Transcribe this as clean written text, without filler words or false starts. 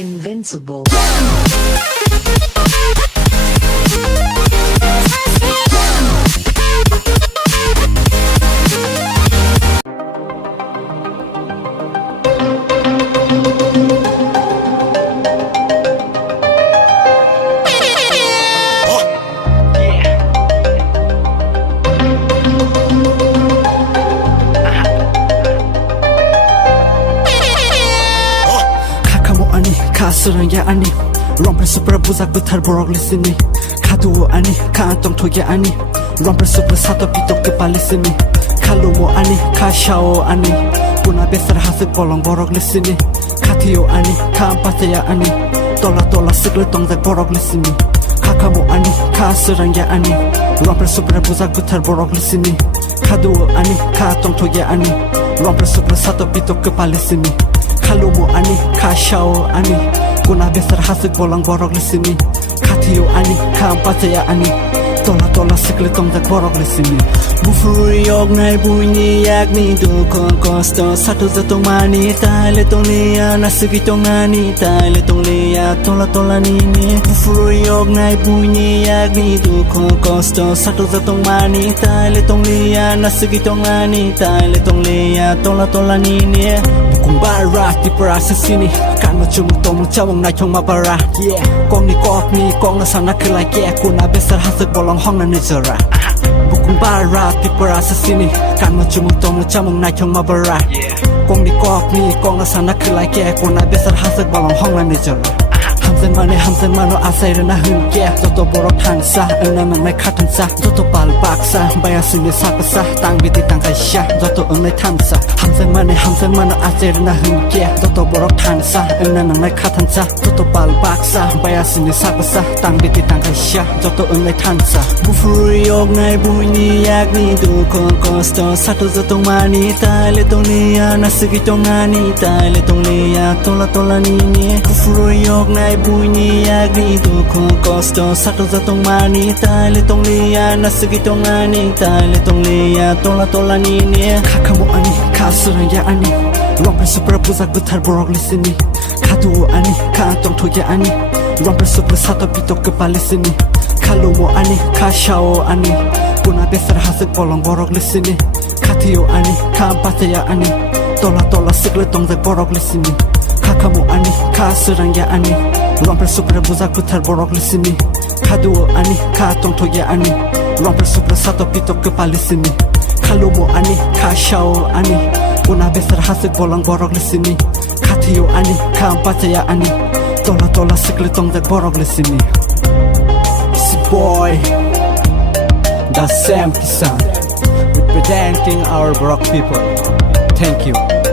Invincible. 가스는 게 아니 럼플 숲을 부작부터 보러글리스니 가두어 아니 가안똥토게 아니 럼플 숲을 사도 비독게 발리스니 칼로모 아니 가샤오 아니 꾸나베스를 하스 볼렁 보러글리스니 카티오 아니 가안파세야 아니 돌라 스글 동작 보러글리스니 카카모 아니 가스는 게 아니 럼플 숲을 부작부터 보러글리스니 가두어 아니 가안똥토게 아니 럼플 숲을 사도 비독게 발리스니 칼로모 아니 가샤오 아니 꾸나베스를 하스 볼렁 보러글리스니 카티오 아니 가안파세야 아니 돌라 스글 동작 보러글리스니 무프루이 og나이 부이니 약니 두콘 코스토 사토자 동마니 타일레 동리야 나스기 동아니 타일레 동리야 돌라니니 무프루이 og나이 부이니 약니 두콘 코스토 사토자 동마니 타일레 동리야 나스기 동아니 타일레 동리야 돌라니니 bukumbara tipra asesini kano chumuk tomung chawang nai chong mabara yeah kongni kongna sana kelai ke kuna besar hasak bolong hong na nizara bukumbara tipra asesini kano chumuk tomung chawang nai chong mabara kongni kongna sana kelai ke kuna besar hasak bolong hong na nizara hamsen mano asai na hunke joto borok thangsa ena nangnai khatangsa joto pal baksa bayasini saksa tangbiti tangkaisha joto ongnai thamsa hamsen mano asai na hunke joto borok thangsa ena nangnai khatangsa joto pal baksa bayasini saksa tangbiti tangkaisha joto ongnai thamsa bufuri ognai buini yakni dukon kosto sato joto mani taile tongnia nasigi tongani taile tongnia tola ni bufuri ognai buini yakni dukon kosto sato joto mani taile tongnia nasigi tongani taile tongnia tola ni kakamo ani kasran ya ani 럼플 숲을 부작부터 보러글리스니 가두어 아니 가안똥토게 아니 럼플 숲을 사도 비독게 발리스니 칼로모 아니 가샤오 아니 꾸나베스를 하스 볼렁 보러글리스니 카티오 아니 가안파세야 아니 돌라 스글 동작 보러글리스니 카카모 아니 가스란 게 아니 럼플 숲을 부작부터 보러글리스니 가두어 아니 가안똥토게 아니 럼플 숲을 사도 비독게 발리스니 칼로모 아니 가샤오 아니 꾸나베스를 하스 볼렁 보러글리스니 카티오 아니 가안파세야 아니 돌라 스글 동작 보러글리스니 boy, the same son, representing our Baroque people. Thank you.